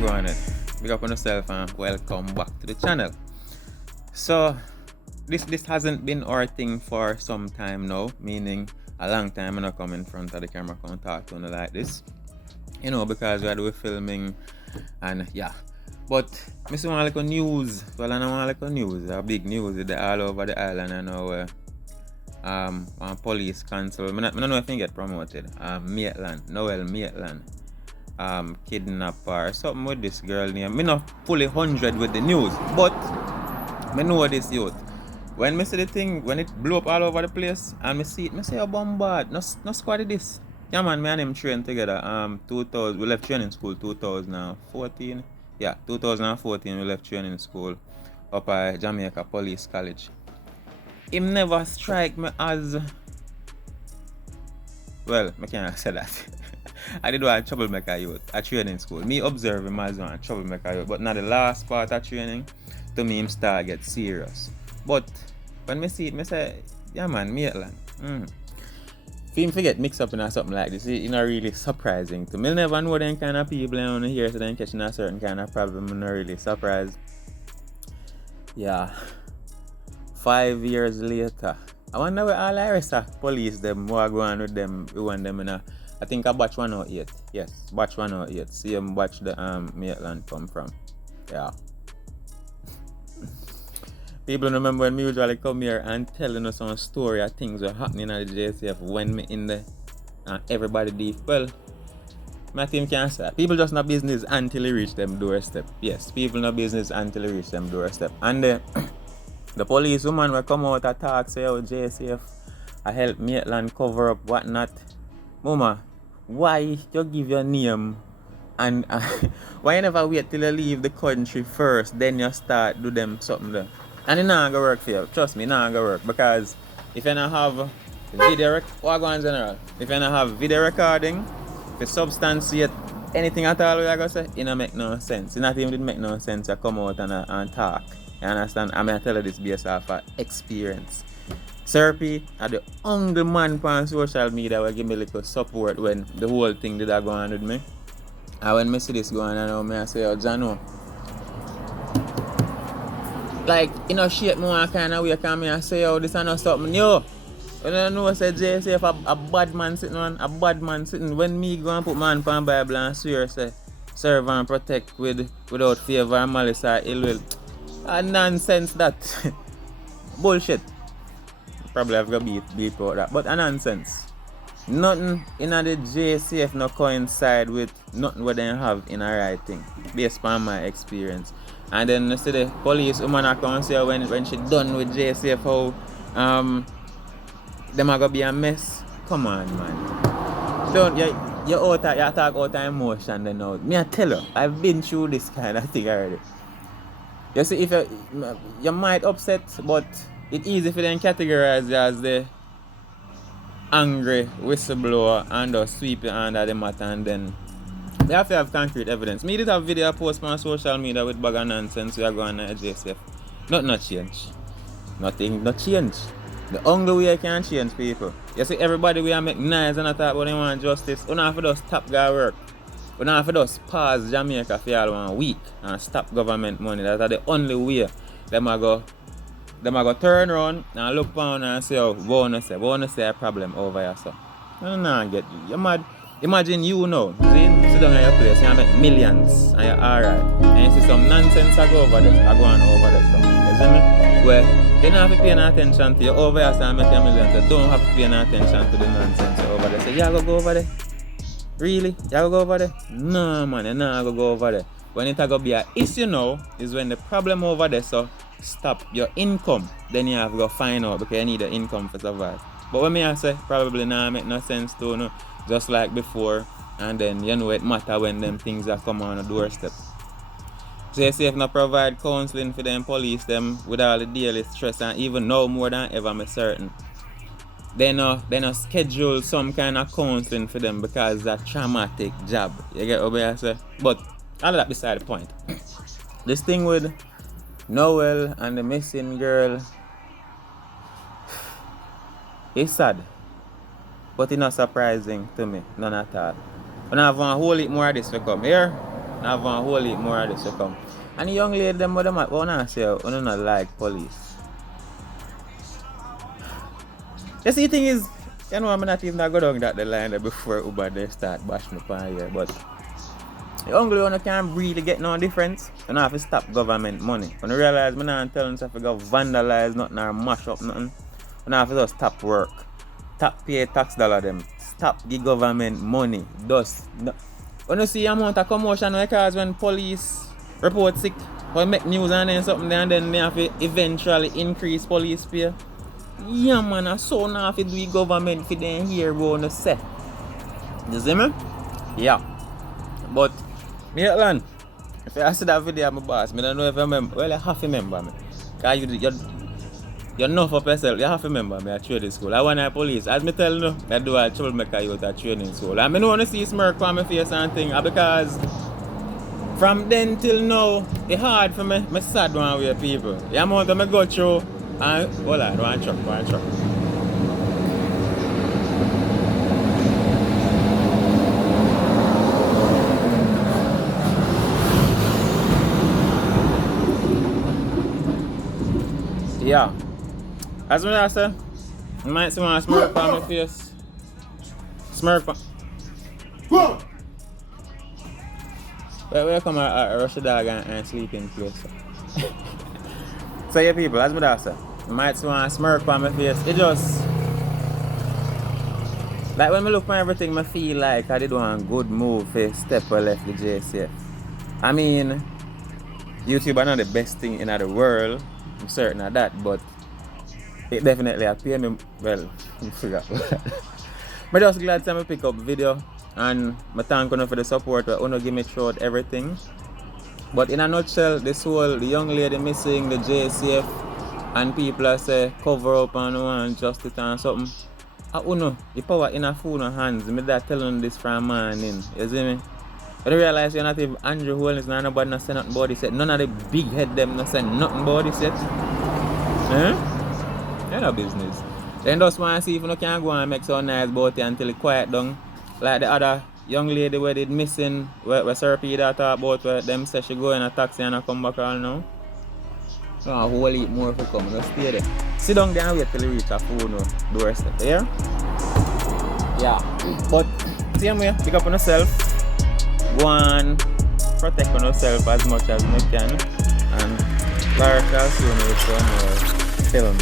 go on it. Big up on yourself and welcome back to the channel. So this hasn't been our thing for some time now, meaning a long time I'm not come in front of the camera and talk to you like this. You know, because we are doing filming and yeah. But I see one like a news. Well, I know one like a news, a big news all over the island. I know police council. I don't know if you get promoted. Maitland. Kidnapper or something with this girl name. Me not fully 100 with the news, but me know this youth. When me see the thing, when it blew up all over the place, and me see it, me say, oh, bombard, no squad this. Yeah man, me and him trained together. 2000, we left training school 2014. Yeah, 2014 we left training school up at Jamaica Police College. Him never strike me as, well, I can't say that. I did one troublemaker youth at training school. Me observe him as one troublemaker youth, but not the last part of training, to me him start get serious. But when me see it, me say, yeah man, Maitland. If him forget mix up in something like this, it's not really surprising to me. I never know them kind of people on here, so then catching a certain kind of problem. I'm not really surprised. Yeah. 5 years later, I wonder where all the rest of police them who are going with them, we want them in a, I think a batch 108. Yes, batch 108. Same batch the Maitland come from. Yeah. People remember when me usually come here and telling us some story of things were happening at the JCF when me in the everybody deep. Well, my team can't say people just no business until they reach them doorstep. Yes, people no business until they reach them doorstep. And the police woman will come out and talk, say, oh, JCF, I help Maitland cover up whatnot. Mama, why you give your name and why you never wait till you leave the country first, then you start do them something there? And it not gonna work for you. Trust me, it not gonna work. Because if you don't have video if you don't have video recording, if you substantiate anything at all, I gonna say, it don't make no sense. It not even did make no sense to come out and talk. You understand? I'm gonna tell you this based off of experience. Serpy are the only man on social media will give me a little support when the whole thing did go on with me. And when I see this going on, I say, oh, Jano, like, you know, shape me one kind of way, come here and say, oh, this is not something new. You don't know, say, JCF, a bad man sitting on, a bad man sitting. When me go and put man on Bible and swear, say, serve and protect without favor and malice or ill will. Nonsense that. Bullshit. Probably have to beat out that. But a nonsense. Nothing in the JCF no coincide with nothing what they have in a right thing. Based on my experience. And then you see the police woman I can say when she done with JCF how them are gonna be a mess. Come on man. Don't you talk out of emotion then now. Me I tell you, I've been through this kind of thing already. You see, if you might upset, but it's easy for them categorize you as the angry whistleblower and just sweep you under the mat, and then they have to have concrete evidence. Me did have video post on social media with bag of nonsense we are going to JCF. Nothing not change. Nothing not change. The only way I can change people. You see, everybody we are make nice and talk about they want justice. We don't have to just stop guy work. We don't have to just pause Jamaica for all 1 week and stop government money. That's the only way them are go turn around and look down and say, oh, we say a problem over here, so. No, get you. You're mad. Imagine you know, sit down at your place, you make millions and you're alright. And you see some nonsense I go over there, so. You see me? Where you don't have to pay no attention to you over here, so I make a million. You don't have to pay no attention to the nonsense over there. So you go over there? Really? You go over there? No man, you're not go over there. When it's going to be an issue now, is when the problem over there, so stop your income, then you have to go find out because you need the income for survive. But when I say probably now make no sense to no, just like before, and then you know it matter when them things are come on a doorstep. JCF not provide counseling for them police them with all the daily stress, and even now more than ever I'm certain. They no schedule some kind of counseling for them because it's a traumatic job. You get what I say? But all of that beside the point. This thing with Noel and the missing girl, it's sad, but it's not surprising to me, none at all. When I have one whole heap more of this to come here, I have a whole heap more of this to come. And the young lady them what them wanna say you not like police. You see the thing is, you know I'm not even go down that the line there before Uber they start bashing up on here, but the only one can't really get no difference. You don't have to stop government money. When you realize me not telling you to go vandalize nothing or mash up nothing, you don't have to just stop work. Stop pay tax dollar them. Stop the government money. Thus, no. When you see the amount of commotion because when police report sick or make news and then something and then they have to eventually increase police pay. Yeah man, I so now have to do the government for them here go say. You see me? Yeah. But Maitland, if I see that video of my boss, I don't know if I remember. Well, you have to remember me. Because you're enough of yourself. You have to remember me at training school. I want to police. As I tell you, I do a troublemaker youth at training school. And I don't want to see smirk on my face and thing because from then till now, it's hard for me. I'm sad one way people. The amount of I go through and hold on, one truck. Yeah. As I say, you might see one smirk on my face. Smirk on. Where come a rush the dog and sleep in place. So yeah people, as I say, you might see one smirk on my face. It just like when I look at everything I feel like I did one good move for step or left the JCF. I mean YouTube is not the best thing in the world. I'm certain of that, but it definitely appeared me well. I forgot. But just glad to pick up video and I thank you for the support that you give me throughout everything. But in a nutshell, this whole the young lady missing, the JCF, and people are say cover up and want justice and something. I don't know, the power in a phone hands. Me that telling this from morning. You see me? But I realize you're not even Andrew Holness, nobody not say nothing about this yet. None of the big head them not say nothing about this yet. You're no business. Then just want to see if you can go and make so nice about it until it quiet down. Like the other young lady where did missing, where Sir Peter talk about where them say she go in a taxi and I come back all now. So a whole heap more for come, just stay there. Sit down there and wait till you reach a phone doorstep, yeah? Yeah. But same way, pick up on yourself. Go and protect on yourself as much as you can. And Larry shall soon with some more film.